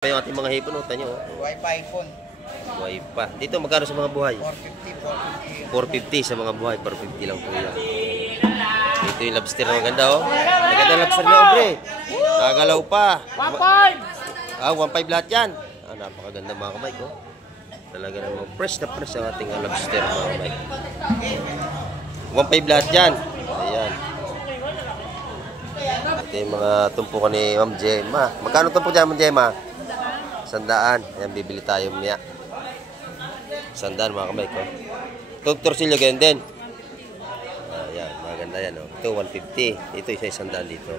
Yung ating mga hipon, utan nyo. Buhay pa hipon. Buhay pa. Dito, magkano sa mga buhay? 450, 450 sa mga buhay. 450 lang po yan. Dito yung lobster na maganda, oh. Maganda lobster na, obre. Nakagalaw pa. 1.5! 1.5 lahat yan. Napakaganda mga kamay ko. Talaga naman fresh na fresh ang ating lobster mga kamay. 1.5 lahat yan. Ayan. Ito yung mga tumpukan ni Ma'am Gemma. Magkano tumpok dyan, Ma'am Gemma? 100. Ayan, bibili tayo miya. 100 mga kamay ko. Itong torsilyo ganyan din. Ayan, maganda yan. Oh. Ito 150. Ito isa 100 dito.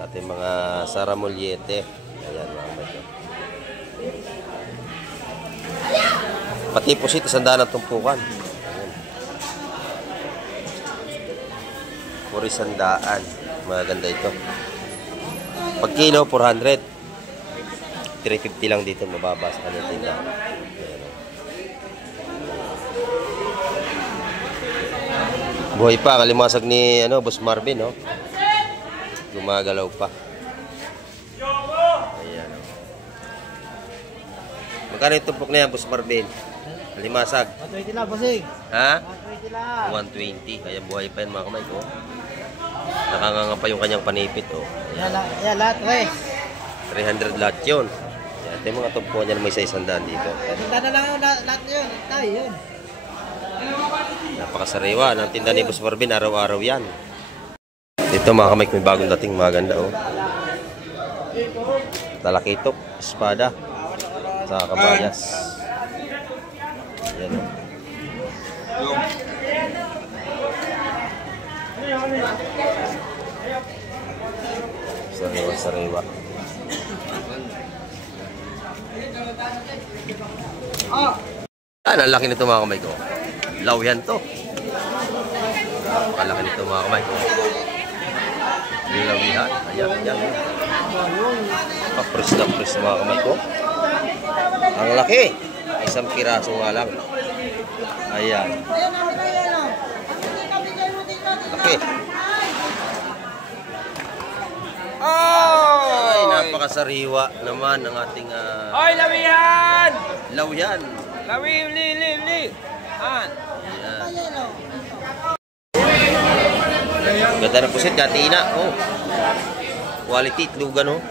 At yung mga saramuliete. Ayan mga kamay ko. Pati pusit 100 ang tumpukan. Puri 100. Maganda ito. Pag kilo, 400. 350 lang dito, mababa sa kanyang tinda. Buhay pa, kalimasag ni Boss Marvin, no? Gumagalaw pa. Ayan, no? Magkano yung tumpok na yan, Boss Marvin? Kalimasag? 120 lang, bossing. Ha? 120 lang. 120. Kaya buhay pa yan, mga kamay ko. Nakanganga pa yung kanyang panipit, oh. Ayan, lahat, eh. 300 lahat yun. Ito yung mga tumpuan niya na may isa-100 dito. Tinda na lang yun, lahat yun. Tayo yun. Napakasariwa ng tinda ni Boss Marvin, araw-araw yan. Ito mga kamay, may bagong dating, maganda, oh. Talakitok, espada, sa kabayas. Ayan, oh. Sariwa. Ang laki nito mga kamay ko. Lawyan to. Napakalaki nito mga kamay ko. Lawihan. Ayan. Kapres na pres mga kamay ko. Ang laki. Isang piraso nga lang. Ayan. Laki. Ay, napakasariwa naman ng ating Oy, lawihan! lawyan. Li. Ayan. Ganda na pusit, gatina. Oh. Quality itlogan, oh.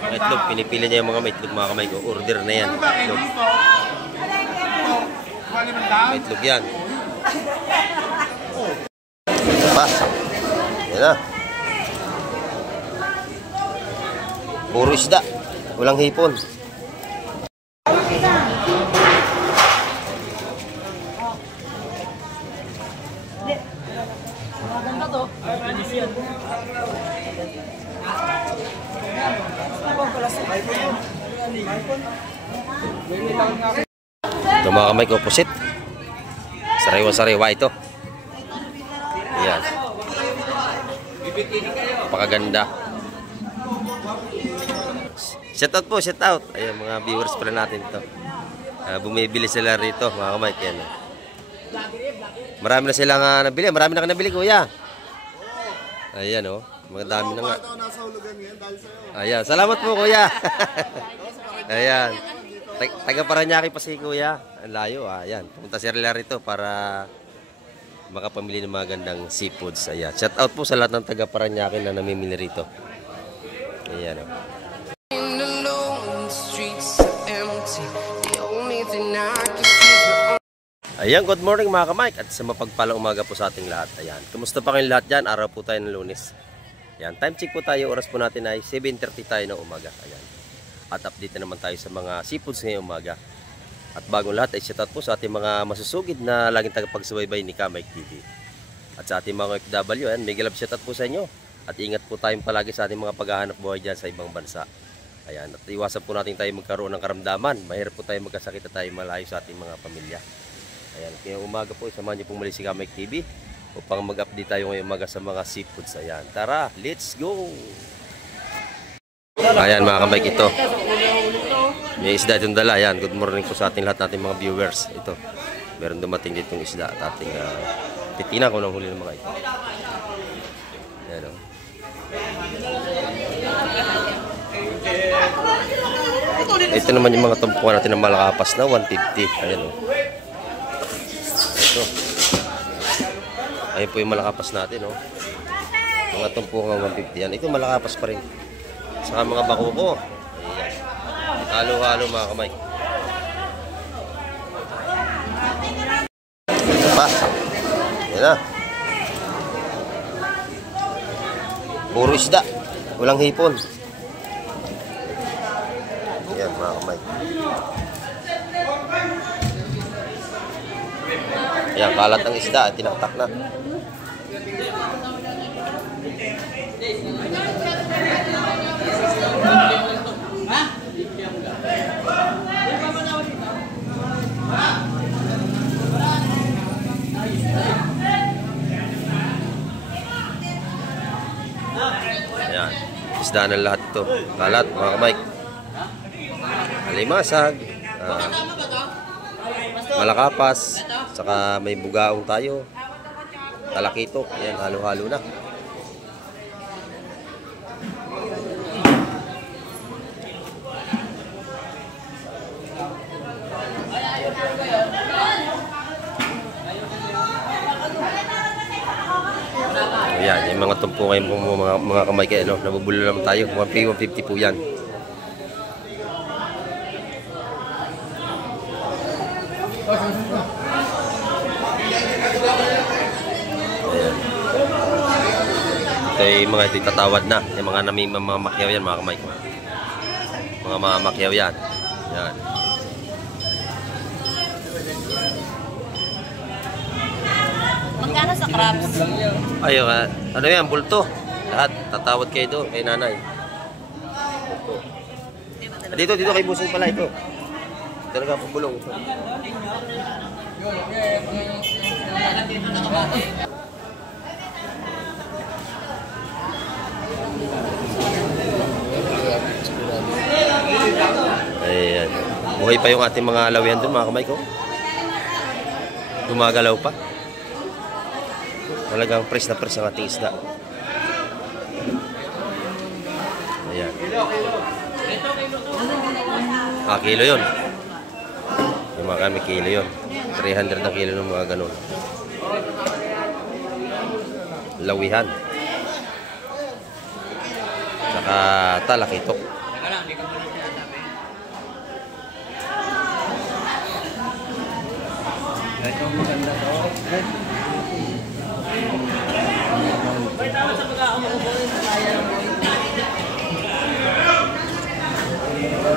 Ang itlog, pinipili niya yung mga may itlog, mga kamay ko. Order na yan. Itlog. May itlog yan. Pa. Yan na. Puro isda. Walang hipon. Ito mga kamay ko, pusit. Sariwa-sariwa ito. Ayan. Napakaganda. Shout out po, shout out. Ayan, mga viewers pala natin ito. Bumibili sila rito, mga kamay. Ayan. Marami na silang nabili. Marami na ka nabili, kuya. Ayan, oh. Madami na nga. Ayan, salamat po, kuya. Ayan. Taga Paranaque pa si kuya. Ang layo, ayan. Pumunta sila rito para makapamili ng mga gandang seafoods. Ayan. Shout out po sa lahat ng taga Paranaque na namimili rito. Ayan, oh. Ayan, good morning mga ka-Mike at sa mapagpalang umaga po sa ating lahat. Ayan, kumusta pa kayong lahat dyan? Araw po tayo ng Lunes. Ayan, time check po tayo. Oras po natin ay 7:30 tayo ng umaga. Ayan. At update na naman tayo sa mga seafoods ngayong umaga. At bagong lahat ay shoutout po sa ating mga masusugid na laging tagapagsubaybay ni Ka-Mike TV. At sa ating mga FW, ayan, mega love shoutout po sa inyo. At ingat po tayong palagi sa ating mga paghahanap buhay dyan sa ibang bansa. Ayan, at iwasan po natin tayo magkaroon ng karamdaman. Mahirap po tayo magkasakit at tayo malayo sa ating mga pamilya. Ayan, kaya umaga po, samahan niyo pong muli si Ka-Mike TV upang mag-update tayo ngayong umaga sa mga seafoods. Ayan, tara, let's go! Ayan mga ka-Mike, ito. May isda itong dala. Ayan, good morning po sa ating lahat nating mga viewers. Ito, meron dumating ditong isda at ating titina ko ng huli ng mga ito. Ayan o. Ito naman yung mga tumpukan natin na malakapas na 150. Ayan o. Ito. Ayun po yung malakapas natin o. Mga tumpukan 150 yan. Ito malakapas pa rin. Saka mga bakuko. Ayan. Halo-halo mga kamay. Ito pa. Ayan na. Puro isda. Walang hipon. Ayan mga kamay. Ayan, kalat ang isda at tinaktak na. Ayan, isda na lahat ito. Kalat mga kamay. Alimasag, malakapas, saka may bugaong tayo, talakitok. Ayan, halo-halo na. Ayan, yung mga tumpo ngayon mga kamay kayo, no? Nabubulo naman tayo. 150 po yan. Ayan. Ito yung mga itatawad na. Yung mga mga makyaw yan mga kamay. Mga makyaw yan. Ayan. Magkano sa crabs? Ayun, ano yan, bulto. Lahat, tatawad kayo doon, kay nanay. Bulto. Dito kay Busing pala ito. Talaga pabulong ito. Ayan. Buhay pa yung ating mga alawian doon mga kamay ko. Gumagalaw pa. Talagang press na press ang ating isda. Ayan. Kilo yun. Yung mga kami kilo yun. 300 na kilo ng mga ganun. Lawihan. Saka talakitok. Ito maganda to.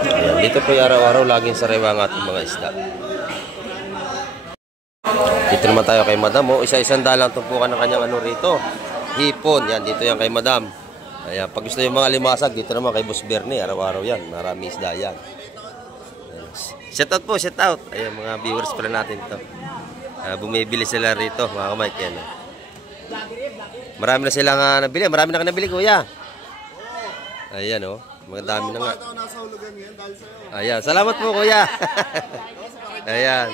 Ayan, dito po yung araw-araw laging sariwa ang ating mga isda. Dito naman tayo kay Madam. Oh, isa-isang dalang tumpukan ng kanyang ano rito. Hipon. Yan, dito yan kay Madam. Ayan, pag gusto yung mga limasag, dito naman kay Boss Bernie. Araw-araw yan. Marami isda yan. Ayan. Shout out po, shout out. Ayan, mga viewers pala natin ito. Bumibili sila rito, mga kamay. Ayan. Marami na silang nabili. Marami na nabili, kuya. Ayan, oh. Mga dami na nga. Ayan, salamat po, kuya. Ayan.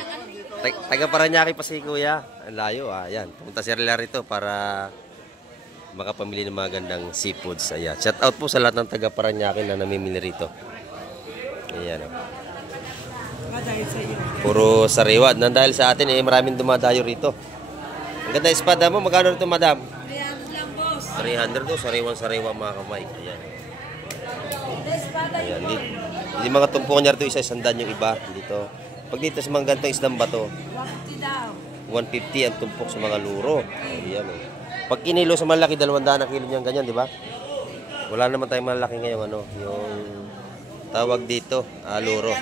Taga Paranaque pa si kuya. Ang layo, ayan. Pumunta si Rila rito para makapamili ng mga gandang seafoods. Ayan. Shout out po sa lahat ng taga Paranaque na namimili rito. Ayan, oh. Puro sariwa. Nang dahil sa atin, maraming dumadayo rito. Ang ganda espada mo. Magkano rito, madam? 300 lang, boss. 300 do. Sariwang-sariwa mga kamay. Ayan. Ayan. Hindi mga tumpukan niya rito. Isa-isang daan yung iba. Dito. Pag dito sa mga gantong isdang bato, 150 daw. 150 ang tumpok sa mga luro. Ayan. Pag kinilo sa malaki, 200 ang kilo niyan ganyan, di ba? Wala naman tayong malaki ngayon, ano, yung tawag dito, luro.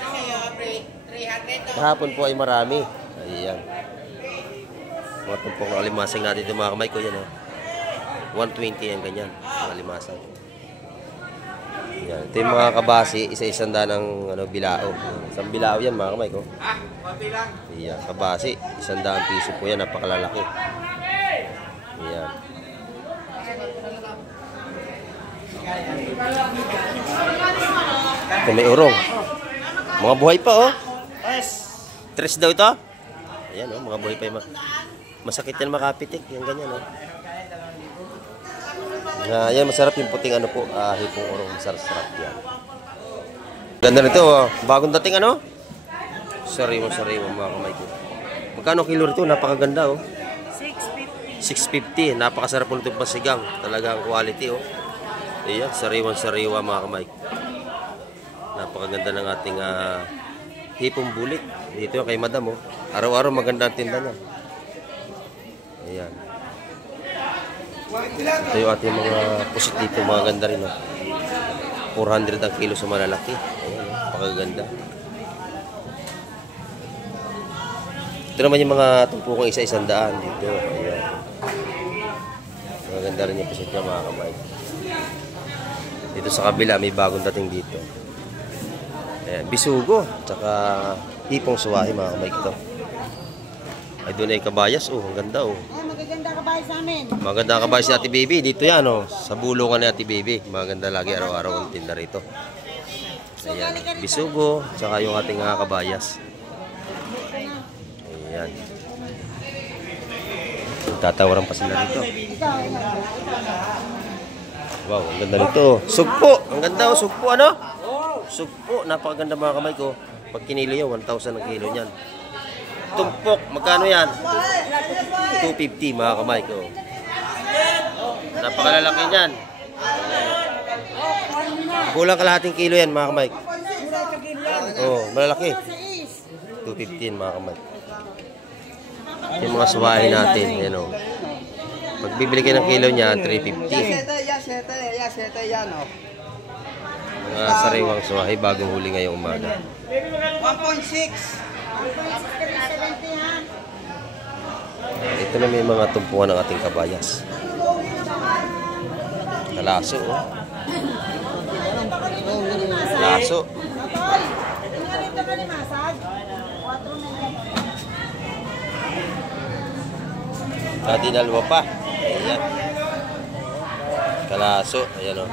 Kahapon po ay marami. Ayan. Mga tumpok na alimasing natin ito mga kamay ko yan. 120 yan ganyan. Mga alimasang. Ayan. Ito yung mga kabasi. Isa-isang daan ng bilao. Isang bilao yan mga kamay ko. Ayan. Kabasi. 100 piso po yan. Napakalalaki. Ayan. Ito may urong. Mga buhay pa oh. Tres daw ito. Ayan oh, mga buhay pa yung masakit yan makapitik. Yan ganyan oh. Ayan, masarap yung puting ano po, hipong urong. Masarap yan. Ganda nito, oh. Bagong dating ano? Sariwa mga kamay ko. Magkano kilo rito? Napakaganda, oh. 650. Napakasarap po nitong pasigang. Talagang quality, oh. Ayan, sariwa mga kamay. Napakaganda ng ating hipong bulik. Dito kay madam, oh. Araw-araw maganda ang tinda niya. Ayan. Ito yung ating mga pusit dito. Mga ganda rin, oh. 400 ang kilo sa malalaki. Ayan, oh. Napakaganda. Ito naman yung mga tumpukong isa-100 dito. Ayan. Maganda rin yung pusit niya mga kamay. Dito sa kabila may bagong dating dito. Ayan, bisugo. Tsaka hipong suwahi mga kamay ito. Ay doon ay kabayas. Oh, ang ganda oh. Magaganda kabayas sa amin. Maganda kabayas si Ate Baby. Dito yan oh. Sa bulungan ni Ate Baby. Maganda lagi araw-araw ang tinda rito. Ayan, bisugo. Tsaka yung ating kabayas. Ayan. Tatawaran pa sila dito. Wow, ang ganda nito. Sugpo. Ang ganda oh, sugpo ano? Sugpo. Napakaganda mga kamay ko. Pag kinilo yan, 1,000 ang kilo niyan. Tumpok. Magkano yan? 250 mga kamay ko. Napakalalaki niyan. Kulang kalahating kilo yan mga kamay. Oh, malalaki. 215 mga kamay. Yung mga suwahin natin, yan o. Pag bibili kayo ng kilo niya, 350. Mga sariwang suwahi, bagong huli ngayong umaga. 1.6. Ito na may mga tumpuan ng ating kabayas. Kalaso, oh. Kalaso. Kadinalwa pa. Ayan. Kalaso. Ayan o.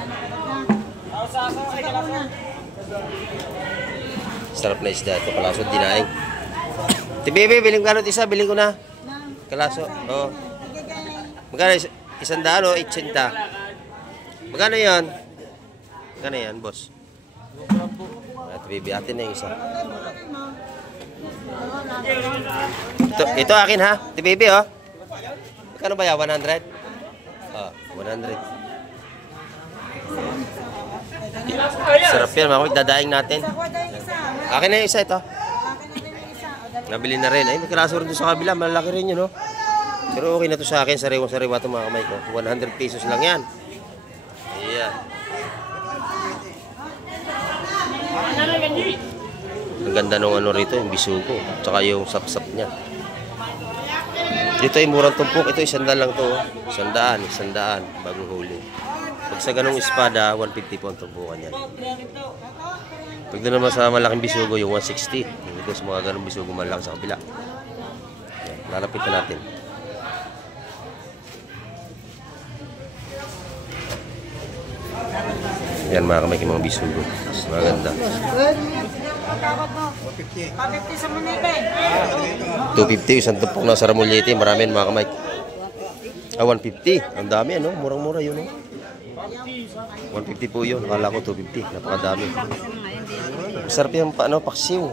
Sarap na isda ito. Kalaso. Dinaing. Tibibi, biling ka isa. Biling ko na. Kalaso. Oo. Magkano? 100 o 80? Magkano yan? Magkano yan, boss? Tibibi, atin na yung isa. Ito akin ha. Tibibi oh. Magkano ba yan? 100? Ah, 100. Sarap yan, mga kapit. Dadaing natin. Akin na yung isa ito. Nabili na rin. Ay, may kalaso rin doon sa kabila. Malalaki rin yun, no? Pero okay na to sa akin. Sariwang-sariwa ito, mga kamay ko. 100 pesos lang yan. Ayan. Ang ganda nung ano rito, yung bisugo. Tsaka yung sapsap niya. Dito ay murang tumpok. Ito 100 lang to. 100 bagong huli. Pag sa ganung espada, 150 po ang tumpukan yan. Pag doon naman sa malaking bisugo, yung 160. Ito sa mga ganung bisugo malaki sa kabila. Yan, lalapitan natin. Yan mga kamay mga bisugo. Maganda. 250 sa Manibay. 250 isang tumpok na sa Ramullete. Marami mga kamay. 150. Ang dami ano. Murang-mura yun. 150 po yun. Akala ko 250. Napakadami. Sarap yung paksiw.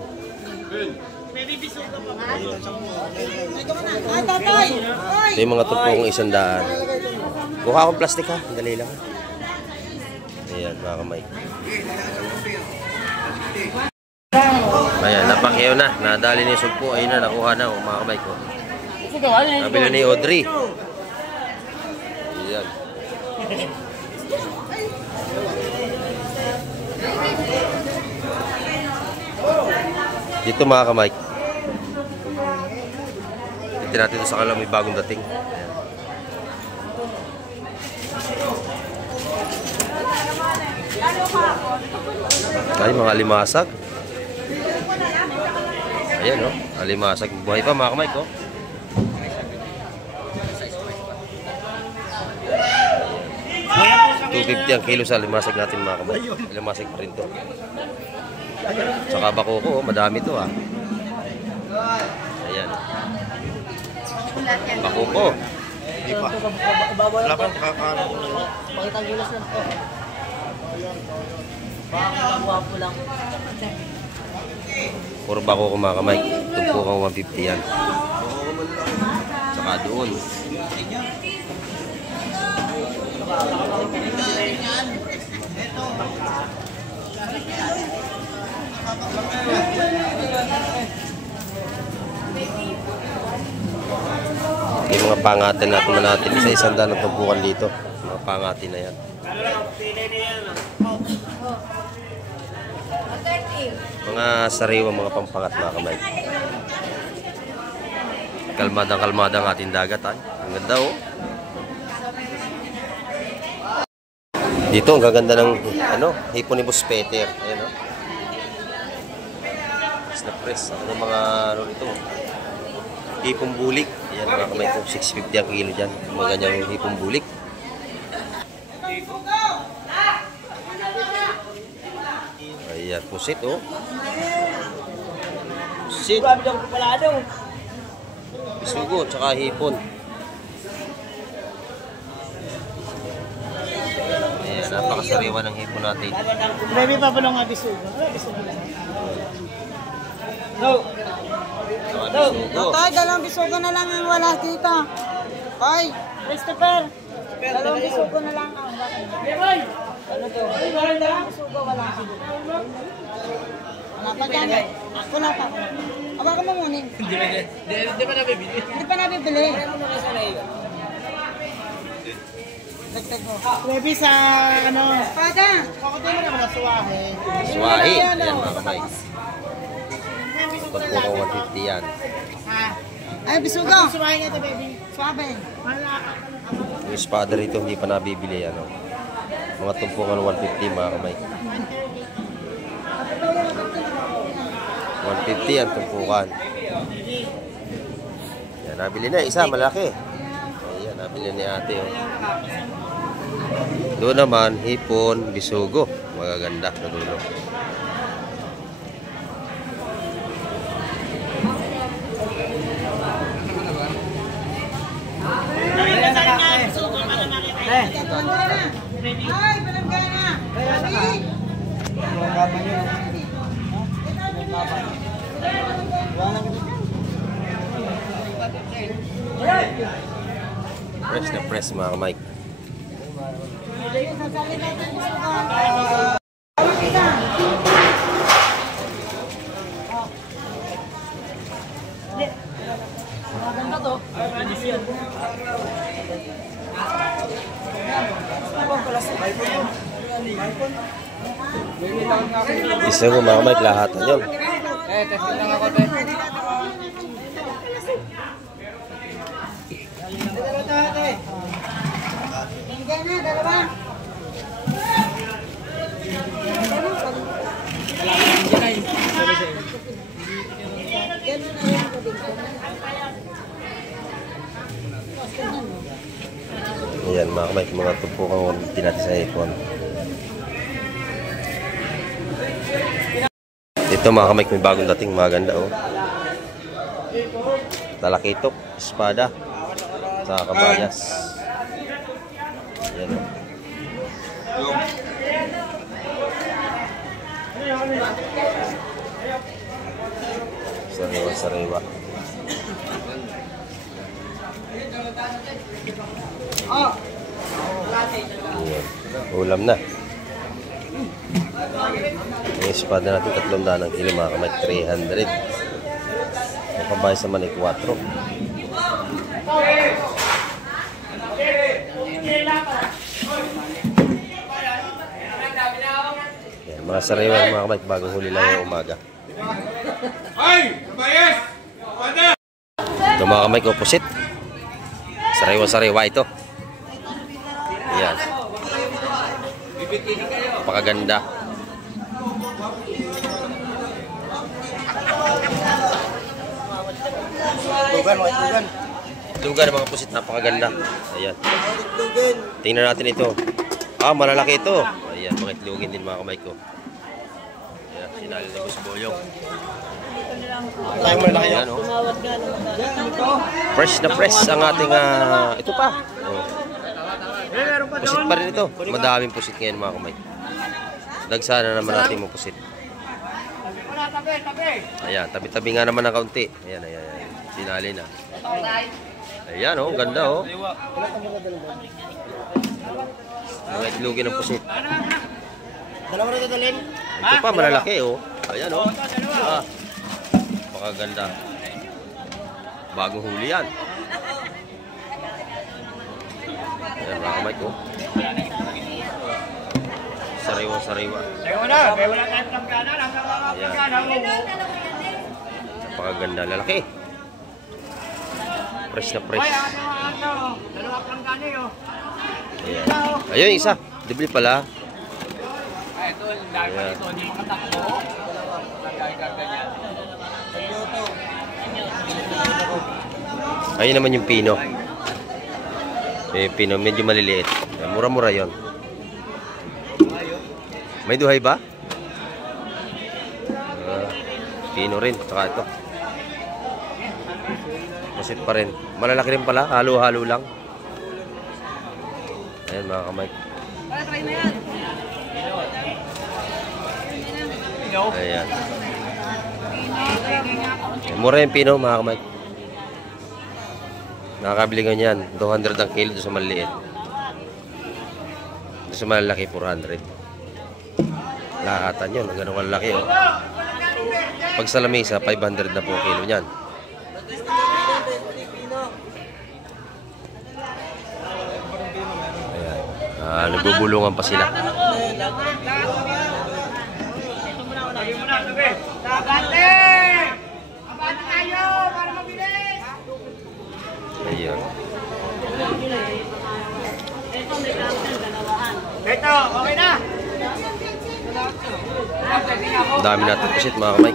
Ito yung mga tumpok 100. Kuha akong plastic ha. Dali lang. Ayan mga kamay. Ayan, napakyaw na. Nadali ni Sugpo. Ayun na, nakuha na mga kamay ko. Nabili ni Audrey. Ayan. Dito mga kamay. Dito natin ito sa kanila may bagong dating. Ay, mga alimasag. Ayan, oh. Alimasag. Buhay pa, mga kamay ko. $250 ang kilo sa alimasag natin, mga kamay. Alimasag pa rin to. Saka bakoko, madami to, ah. Ayan. Bakoko. Hindi pa. Wala pa, pakakaano. Pakitang gilas lang. Puro bako kumakamay. Tumpukang 150 yan. Saka doon. Yung mga pangatin natin sa isang daan ng tumpukan dito. Mga pangatin na yan. Mga sariwa, mga pampangat na kamay. Kalmada ang ating dagat. Ay. Ang ganda oh. Dito ang gaganda ng hipon ni Boss Peter. Ayan oh. Press na press. Ano mga ito? Hipong bulik. Ayan mga kamay ko. 650 ang kilo dyan. Mga ganyang hipong bulik. Ayan, pusit oh. Pusit. Bisugo, tsaka hipon. Ayan, napakasariwa ng hipon natin. Baby pa pala nga bisugo. Tsaka bisugo. Tay, dalawang bisugo na lang ang wala dito. Tay, Christopher. Dalawang bisugo na lang ang wala. Ano to? Dalawang bisugo wala. Wala pa dyan. Wala pa. Awakan mo muna. Hindi pa nabibili. Hindi pa nabibili. Dagdag mo. Baby sa Espada. Pakatay mo naman ang suwahe. Suwahi. Ayan mga kamay. Tumpukang 150 yan. Ay, bisugo. Suwahe nga ito, baby. Suwabe. Yung espada rito hindi pa nabibili. Mga tumpukan 150 mga kamay. 150 ang tumpukan. Yan, nabili na. Isa, malaki. Ayan, nabili ni ate. Oh. Doon naman, hipon, bisugo. Magaganda na dulo. Ay, balangga na. Press na press mga Mike. Isa ko mga Mike, lahatan yun. Testing lang ako, te. Balangga na, dalawa. Ayan mga Mike, mga tumpukan natin sa hipon. Ito mga Mike, may bagong dating, maganda oh. Talakitok, espada, sa kabayas. Ayan oh. Sariwa. Ayan. Ulam na. Yung espada natin 300 ang kilo mga kamay, 300. Ang kabayas naman ay 4. Yan, mga sariwa mga kamay, bagong huli lang yung umaga. Ito mga kamay, opposite. Sariwa ito. Yan. Napakaganda. Lugan ng mga pusit, napakaganda. Ayan. Tingnan natin ito. Malalaki ito. Ayan, mga itlugin din mga kamay ko. Ayan, sinali ni Boss Boyong. Ayan, oh. Fresh na fresh ang ating ito pa. Oh. Pusit pa rin ito. Madaming pusit ngayon mga kamay. Dagsa na naman natin mo pusit. Ayan, tabi-tabi nga naman ng kaunti. Ayan, ayan, ayan. Sinali na. Ayan, oh, ganda, oh. Mga itlogin ng pusit. Ito pa, malalaki, oh. Ayan, oh. Ah, pakaganda. Bagong huli yan. Ayan, mga kamay ko. Sariwa-sariwa. Napakaganda, lalaki. Fresh na fresh. Ayan. Ayun, isa. Dibli pala. Ayan. Ayun naman yung pino. Pino, medyo maliliit. Mura-mura yon. May duhay ba? Pino rin, saka ito. Pusit pa rin. Malalaki rin pala, halo-halo lang. Ayan mga kamay. Ayan. Mura yung pino mga kamay. Nakakabili ko niyan, 200 ang kilo doon sa maliit. Doon sa malalaki, 400. Lahatan yun, ang ganun kalaki. Oh. Pag sa lamesa, 500 na po kilo niyan. Ayan. Nagbubulungan pa sila. Ayan. Ito, okay na. Ang dami natin pusit mga kamay.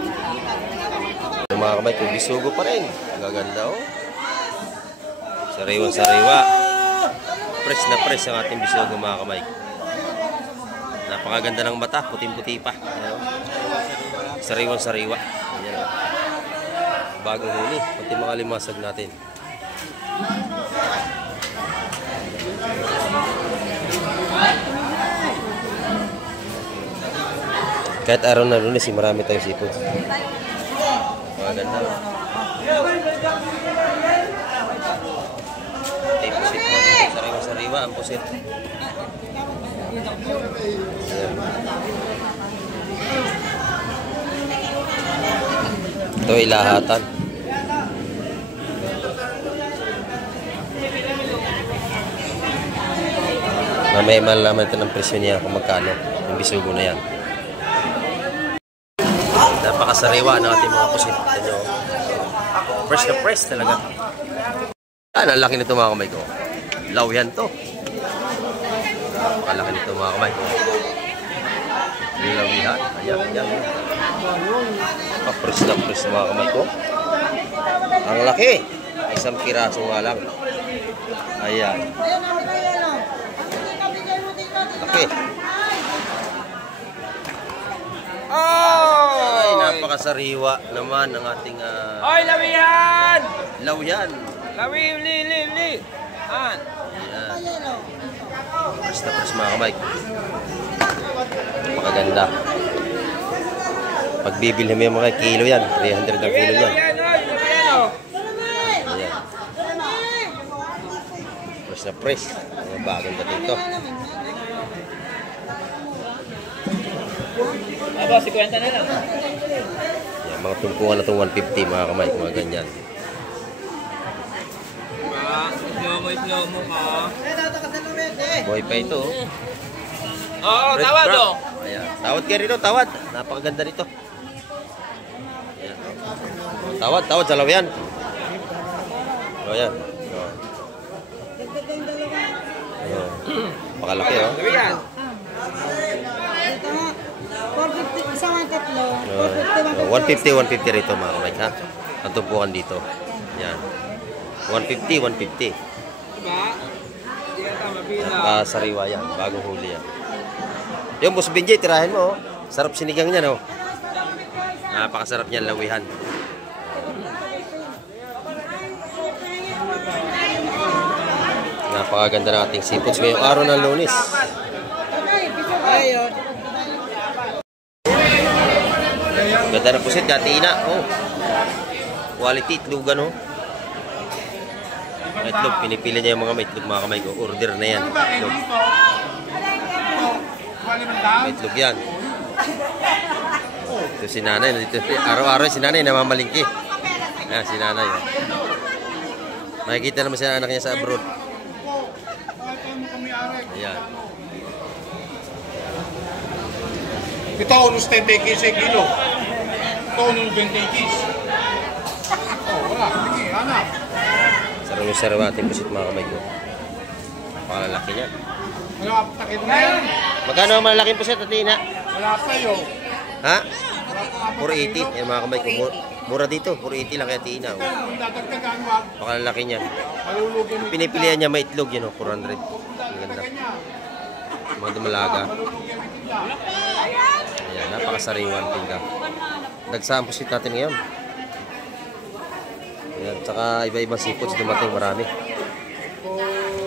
Mga kamay ko, bisugo pa rin. Gaganda oh. Sariwa-sariwa. Fresh na fresh ang ating bisugo mga kamay. Napakaganda ng mata, puting-puti pa. Sariwa-sariwa. Bagong huli, pati mga limasag natin. Kahit araw na Lunes, marami tayong sipod. Maganda. Pusit mo. Sariwa-sariwa ang pusit. Ito ay lahatan. Mamaya malalaman ito ng presyo niya kung magkano. Yung bisugo na yan. Napakasariwa ng ating mga pusit. Fresh na fresh talaga. Yan, ang laki nito mga kamay ko. Law yan to. Ang laki nito mga kamay ko. Lawihan. Ayan, ayan. Fresh na fresh mga kamay ko. Ang laki. Isang piraso nga lang. Ayan. Laki. Ay, napakasariwa naman ng ating Oy, lawihan! lawyan. Lawi, li. An. Ayan. Fresh na fresh mga kamay. Napakaganda. Pag bibilhin mo yung mga kilo yan, 300 ang kilo yan. Ayan. Fresh na fresh. Mga bagong dating to. Aba, 50 na lang. Yan, mga tumpungan na itong 150 mga kamay, mga ganyan. Slow mo ka. Buhay pa ito. Oo, Red tawad crab. oh. Ayan. Tawad kayo rito, tawad. Napakaganda rito. Ayan. Tawad sa lawyan. Ayan. Pakalaki oh. Lawihan. 450, isa man tatlo. 150 rito mga kamay ha. Ang tumpukan dito. Yan. 150. Diba? Hindi ka tama bilang. Sariwa yan. Bagong huli yan. Yung Boss Benjay, tirahin mo. Oh. Sarap sinigang niyan oh. Napakasarap niyan lawihan. Napakaganda ng ating seafoods ngayong araw ng Lunes. Ganda ng pusit, katina. Oh. Quality itlogan, oh. Itlog, pinipili niya yung mga may itlog, mga kamay ko. Order na yan. Itlog. May itlog yan. Ito si nanay. Araw-araw si nanay namamalingki. Ayan, si nanay. Oh. Makikita naman siya anak niya sa abroad. Ayan. Ito, unos 10 kg sa kilo. Ito, unos 20 kg. Oh, wala. Sige, anak. Sarang-sarang ating pusit, mga kamay ko. Pakalaki niya. Wala, takit na yan. Magkano ang malalaking pusit, Atina? Wala pa yun. Ha? 480. Ayan, mga kamay ko. Mura dito. 480 lang kaya Tina. Oh. Kung dadagdagan, wag. Pakalaki niya. Malulugin mo. Pinipilihan niya may itlog yun, oh, 400. Ang ganda. Mga dumalaga. Ayan, napakasariwan tinda. Dagsaan pusit natin ngayon. Ayan, tsaka iba-ibang seafoods dumating marami.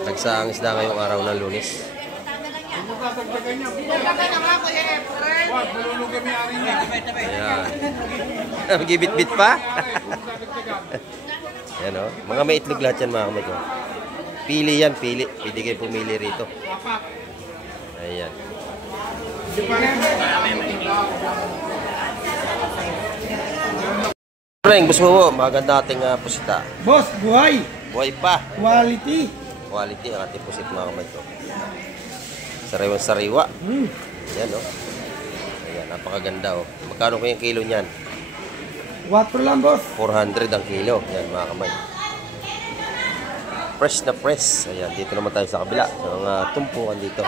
Dagsaang isda ngayong araw ng Lunes. Kung dadagdagan niya, wag, malulugin mo yung ari niya. Ayan. Magibit-bit pa. Ayan, oh. Mga may itlog lahat yan, mga kamay ko. Pili yan, pili. Pwede kayo pumili rito. Ayan. Reng, gusto mo, maganda ating pusita. Boss, buhay. Buhay pa. Quality. Quality ang ating pusit, mga kamay ko. Sariwa-sariwa. Ayan, oh. Ayan, napakaganda, oh. Magkano ko yung kilo niyan? 4 lang, boss. 400 ang kilo. Ayan, mga kamay. Fresh na fresh. Ayan, dito naman tayo sa kabila. Sa mga tumpukan dito.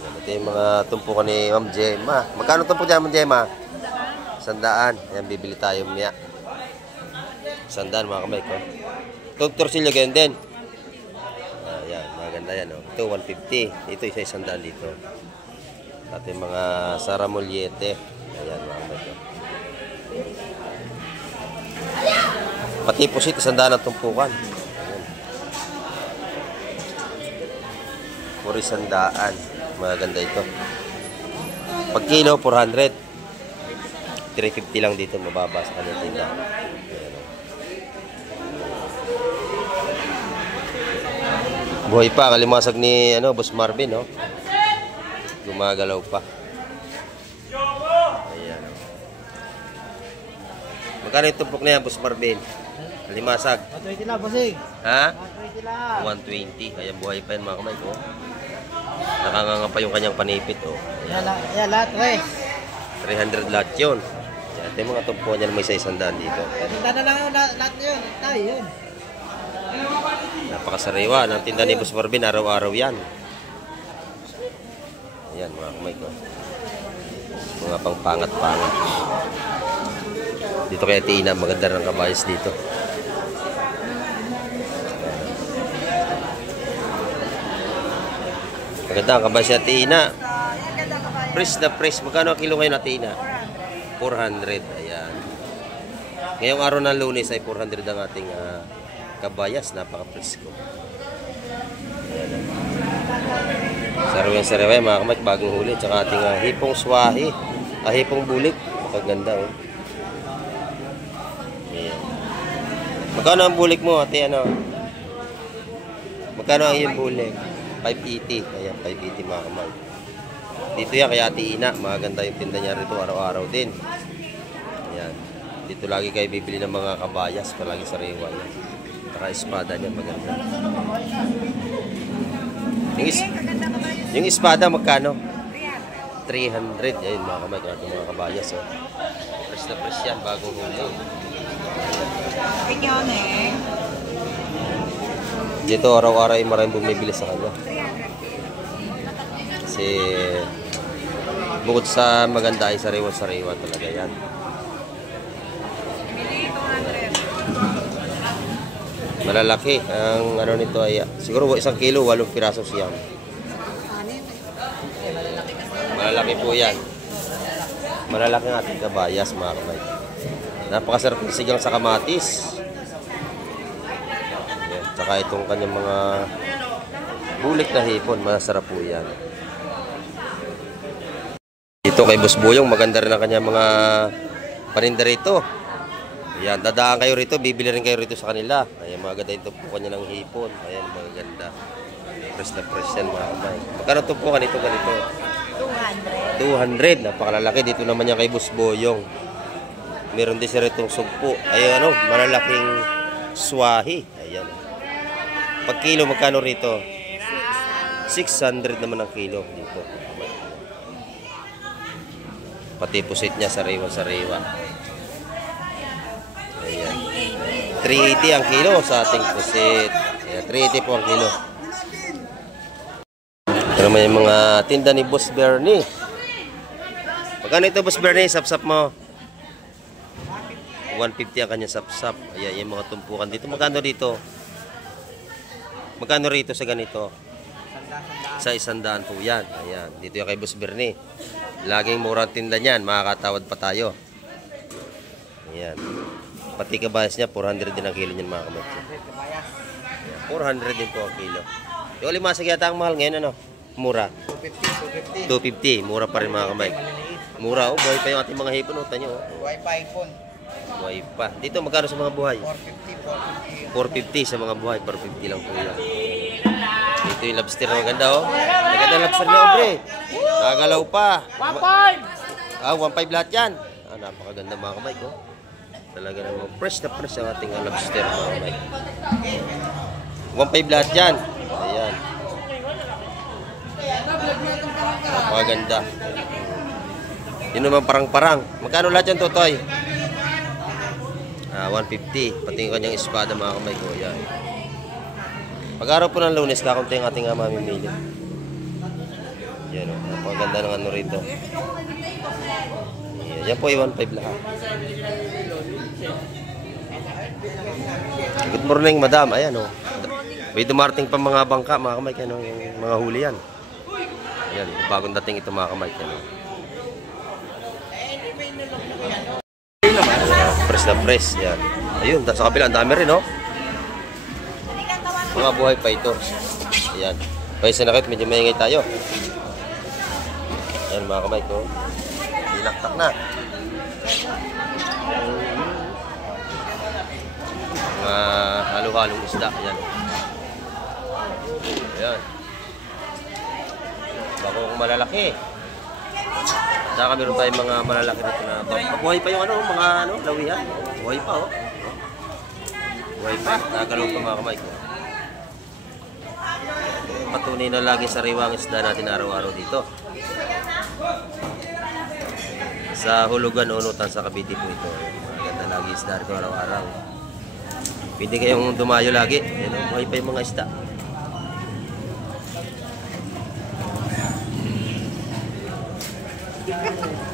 Ayan, ito yung mga tumpukan ni Ma'am Gemma. Magkano tumpok dyan, Ma'am Gemma? 100. Ayan, bibili tayo miya. 100, mga kamay ko. Itong torsilyo ganyan din. Ayan, maganda yan. Oh. Ito, 150. Ito, isa 100 dito. At yung mga saramulyete. Ayan, mga kamay ko. Pati pusit, 100 ang tumpukan. Ayan. Puri 100. Maganda ito. Pag kilo, 400. 350 lang dito, mababa sa kanyang tinda. Buhay pa, kalimasag ni Boss Marvin, no? Gumagalaw pa. Ayan. Magkano yung tumpok na yan, Boss Marvin? Kalimasag. 120 lang, bossing. Ha? 120 lang. 120. Ayan, buhay pa yan, mga kamay ko. Nakanganga pa yung kanyang panipit, oh. Ayan. Yan, lahat, eh. 300 lahat yun. Ayan, ito yung mga tumpukan niya na may isa 100 dito. Tinda na lang yun, lahat yun. Tayo yun. Napakasariwa ng tinda ni Boss Marvin, araw-araw yan. Ayan, mga kamay ko. Mga pangpangat-pangat. Dito kaya Tina, maganda ng kabayas dito. Maganda ang kabayas na Tina. Fresh na fresh. Magkano ang kilo ngayon na Tina? 400. Ayan. Ngayong araw ng Lunes ay 400 ang ating kabayas, napaka-presko. Sariwa-sariwa mga kamay, bagong huli. Tsaka ating hipong swahi. Hipong bulik. Maganda, oh. Ayan. Magkano ang bulik mo, ate? Magkano ang iyong bulik? 580. Ayan, 580 mga kamay. Dito yan kay Ate Ina. Maganda yung tinda niya rito araw-araw din. Ayan. Dito lagi kayo bibili ng mga kabayas. Palagi sariwa yan. Saka espada niya maganda. Yung espada magkano? 300. Ayun mga kamay, ito mga kabayas, oh. Fresh na fresh yan, bagong huli. Dito araw-araw ay maraming bumibili sa kanya. Kasi bukod sa maganda ay sariwa-sariwa talaga yan. Malalaki. Ang nito ay siguro 1 kilo, 8 piraso siyang. Malalaki po yan. Malalaki ang ating kabayas, mga kamay. Napakasarap ng sigang sa kamatis. Yan. Tsaka itong kanyang mga bulik na hipon, masarap po yan. Dito kay Boss Boyong, maganda rin ang kanya mga paninda rito. Ayan, dadaan kayo rito, bibili rin kayo rito sa kanila. Ayan, maganda yung tumpukan niya ng hipon. Ayan, maganda. Press na press yan mga kamay. Magkano tumpukan ito ganito? 200. Napakalalaki. Dito naman yan kay Boss Boyong. Meron din siya rito sugpo. Ayan, malalaking swahi. Ayan. Pag kilo, magkano rito? 600 naman ang kilo dito. Pati pusit niya, sariwa-sariwa. Ayan. 380 ang kilo sa ating pusit. Ayan, 380 po ang kilo. Ito naman yung mga tinda ni Boss Bernie. Magkano ito, Boss Bernie? Sap-sap mo? 150 ang kanya sap-sap. Ayan, yung mga tumpukan dito. Magkano dito? Magkano rito sa ganito? Sa 100 po yan. Ayan, dito yung kay Boss Bernie. Laging murang tinda niyan, makakatawad pa tayo. Ayan. Pati kabayas niya, 400 din ang kilo niyan mga kamay. 400 din po ang kilo. Yung limasag yata ang mahal ngayon, ano? Mura. 250. Mura pa rin mga kamay. Mura, buhay pa yung ating mga hipon. Uta nyo. Buhay pa hipon. Buhay pa. Dito, magkano sa mga buhay? 450. 450 sa mga buhay. 450 lang po yan. Dito yung lobster na maganda, oh. Maganda lobster na, obre. Nakagalaw pa. 1.5. 1.5 lahat yan. Napakaganda mga kamay ko. Talaga naman fresh na fresh ang ating lobster mga kamay. 1.5 lahat yan. Ayan. Napakaganda. Yun naman parang-parang. Magkano lahat yan, Totoy? 150. Pati yung kanyang espada mga kamay ko. Ayan. Pag-araw po ng Lunes, kakunti ang ating mamimili. Yan o. Napakaganda ng ano rito. Yan po yung 1.5 lahat. Good morning, madam. Ayan o. May dumarating pa mga bangka, mga kamay. Yan o, yung mga huli yan. Yan. Bagong dating ito mga kamay. Yan o. Press na press. Yan. Ayun, sa kabila, ang dami rin o. Mga buhay pa ito. Ayan. Pwede sinakit, medyo maingay tayo. Ayan mga kamay ko. Dinaktak na. Mga halo-halong isda. Ayan. Ayan. Bako kung malalaki. Saka meron tayong mga malalaki dito na buhay pa yung mga lawihan. Buhay pa oh. Buhay pa. Nagalaw pa mga kamay ko. Patunay na lagi sariwang isda natin araw-araw dito. Sa Hulugan, Unutan, sa Cavite po ito. Maganda lagi isda rin araw-araw. Pwede kayong dumayo lagi. Buhay pa yung mga isda.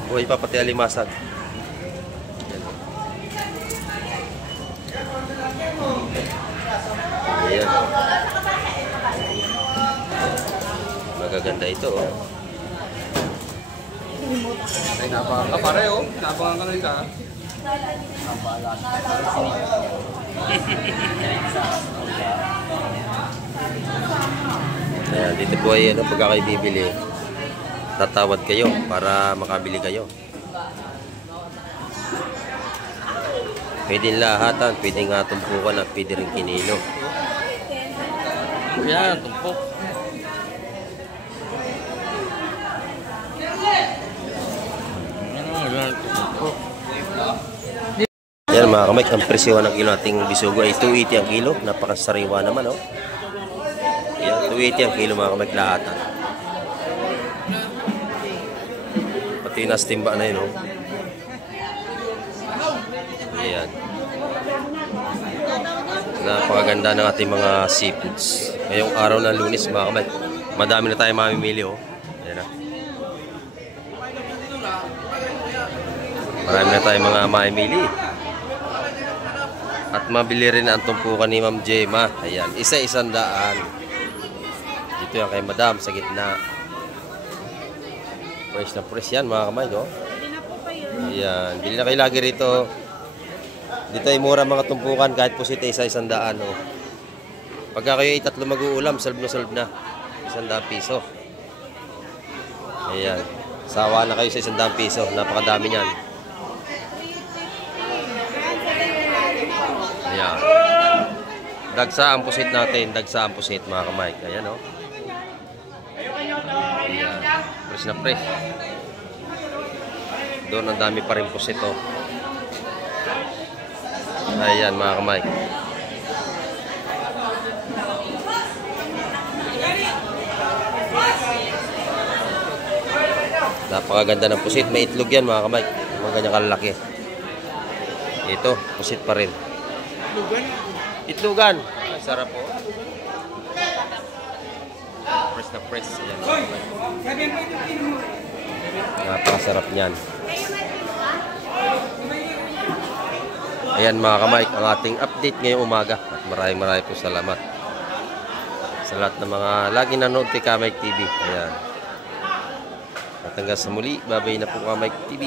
Buhay pa pati alimasag. Ayan. Magaganda ito oh. Ay, napakan ka pare oh. Napakan ka rin ka. Ayan, dito po ay pagka kayo bibili, tatawad kayo para makabili kayo. Pwede lahatan, pwede nga tumpukan at pwede rin kinilo. Yan, tumpok. Yan mga kamay, ang presyo ng kilo ating bisugo ay 280 ang kilo. Napakasariwa naman oh. Yan, 280 ang kilo mga kamay, lahatan. Pati nastimba na yun oh. Ayan. Napakaganda ng ating mga seafoods. Ngayong araw ng Lunes mga kamay, madami na tayo mamimili oh. Ayan na. Marami na tayong mga mamimili. At mabili rin ang tumpukan ni Ma'am Gemma. Ayan, isa-100. Dito yan kay Madam sa gitna. Fresh na fresh yan mga kamay ko. Ayan, bili na kayo lagi rito. Dito ay mura mga tumpukan kahit po sita isa-100 oh. Pagka kayo ay 3 mag-uulam, solve na 100 piso. Ayan. Sawa na kayo sa 100 piso. Napakadami niyan. Ayan. Dagsa ang pusit natin. Dagsa ang pusit mga kamay. Ayan o. Ayan. Press na press. Doon ang dami pa rin pusit o. Ayan mga kamay. Napakaganda ng pusit. May itlog yan mga kamay. Mga ganyang kalalaki. Ito, pusit pa rin. Itlogan. Ay, sarap po. Press na press. Ayan mga kamay. Napakasarap niyan. Ayan mga kamay, ang ating update ngayong umaga. At maraming po salamat sa lahat ng mga lagi nanonood kay Kamay TV. Ayan. At hanggang sa muli, babay na po Kamay TV.